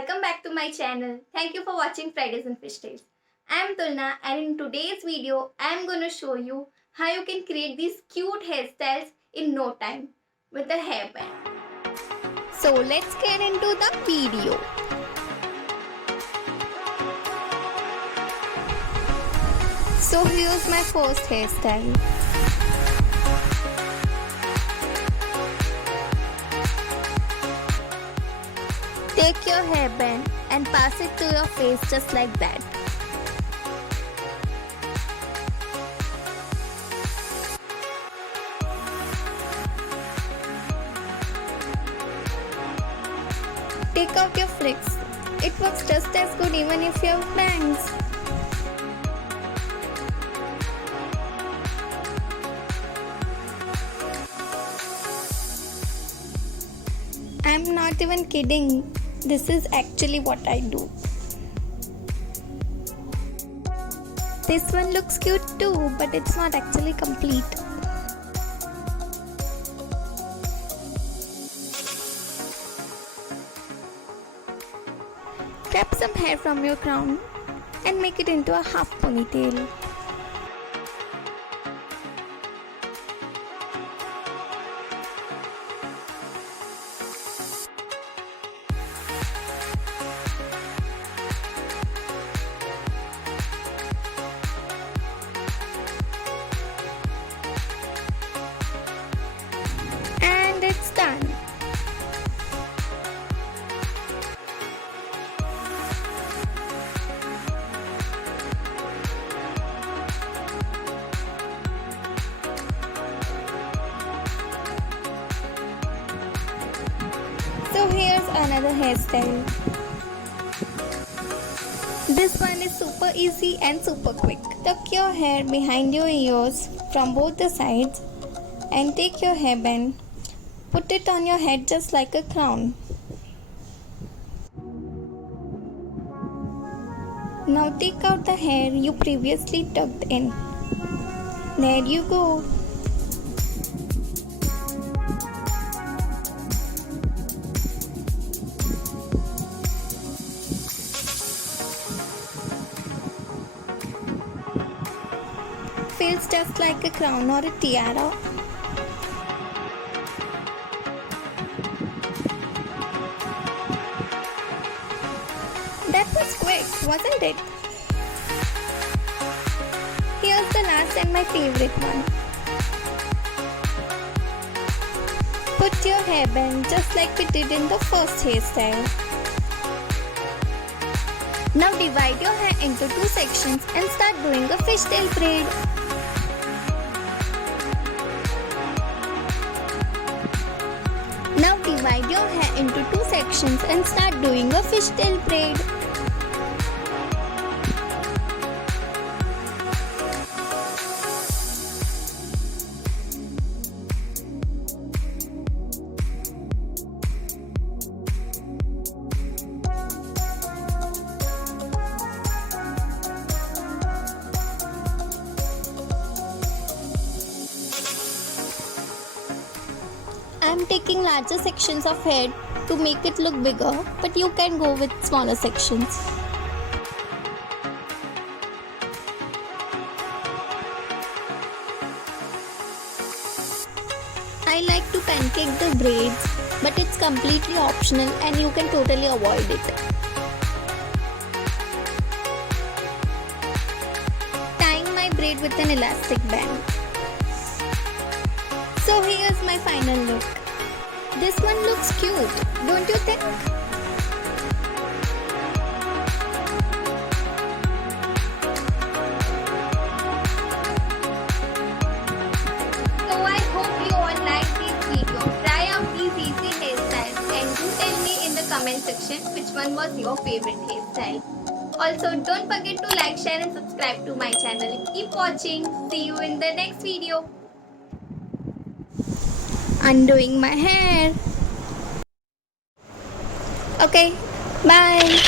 welcome back to my channel. Thank you for watching Fridays and Fish Tales. I am Tulna and in today's video I am going to show you how you can create these cute hairstyles in no time with a hairband. So let's get into the video. So here's my first hairstyle. Take your hairband and pass it to your face just like that. Take out your flicks. It works just as good even if you have bangs. I'm not even kidding. This is actually what I do. This one looks cute too, but it's not actually complete. Grab some hair from your crown and make it into a half ponytail. And it's done. So here's another hairstyle. This one is super easy and super quick. Tuck your hair behind your ears from both the sides and take your hairband. Put it on your head just like a crown. Now take out the hair you previously tucked in. There you go. Feels just like a crown or a tiara. That was quick, wasn't it? Here's the last and my favorite one. Put your hairband just like we did in the first hairstyle. Now divide your hair into two sections and start doing a fishtail braid. Now divide your hair into two sections and start doing a fishtail braid. I'm taking larger sections of hair to make it look bigger, but you can go with smaller sections. I like to pancake the braids, but it's completely optional and you can totally avoid it. Tying my braid with an elastic band. So here's my final look. This one looks cute, don't you think? So I hope you all like this video. Try out these easy hairstyles and do tell me in the comment section which one was your favorite hairstyle. Also don't forget to like, share and subscribe to my channel. Keep watching. See you in the next video. Undoing my hair. Okay, bye.